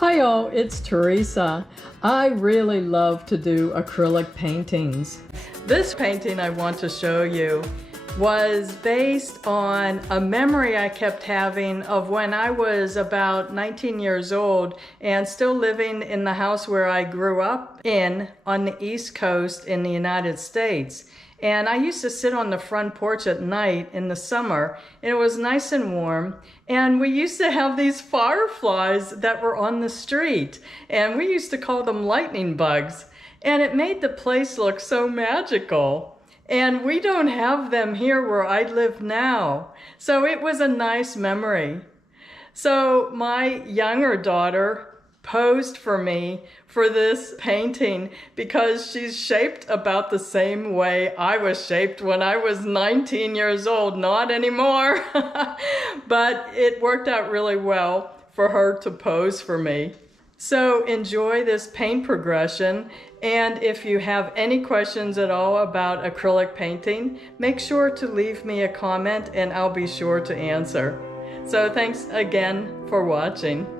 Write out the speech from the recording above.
Hi all, it's Teresa. I really love to do acrylic paintings. This painting I want to show you was based on a memory I kept having of when I was about 19 years old and still living in the house where I grew up on the East Coast in the United States. And I used to sit on the front porch at night in the summer, and it was nice and warm. And we used to have these fireflies that were on the street, and we used to call them lightning bugs. And it made the place look so magical. And we don't have them here where I live now. So it was a nice memory. So my younger daughter posed for me for this painting because she's shaped about the same way I was shaped when I was 19 years old. Not anymore, but it worked out really well for her to pose for me. So enjoy this paint progression, and if you have any questions at all about acrylic painting, make sure to leave me a comment and I'll be sure to answer. So thanks again for watching.